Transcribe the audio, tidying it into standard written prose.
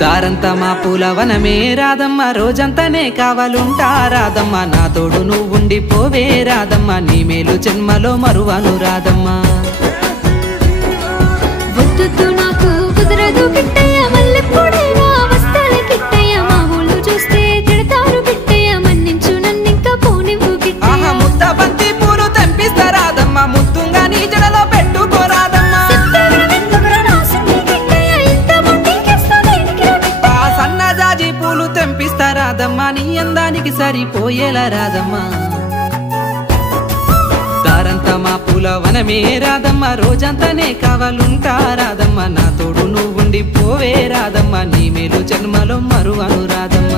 దారంతా మా పూలవనమే రాదమ్మ రోజంతానే కావాలుంటా రాదమ్మ నా తోడు నువ్వుండి పోవే రాదమ్మ నీ మేలు జన్మలో మరువను రాదమ్మ వద్దు నాకు కుదరదు కిట్టయ్య మల్లెపూడేవా వస్తాల కిట్టయ్య మా ఊళ్ళు చూస్తే తిడతారు కిట్టయ్య మన్నించు నన్నింకా పోనివ్వు కిట్టయ్య ఆహా ముద్ద బంతి పూలు తెంపిస్తా రాదమ్మ ముద్దుంగా నీ జడలో పెట్టుకోరాదమ్మ సన్నజాజి పూలు తెంపిస్తా రాదమ్మ నీ అందానికి సరిపోయేలా రాదమ్మ దారంతా మా పూలవనమే రాదమ్మ రోజంతానే కావాలుంటా రాదమ్మ నా తోడు నువ్వుండి పోవే రాదమ్మ నీ మేలు జన్మలో మరువను రాదమ్మ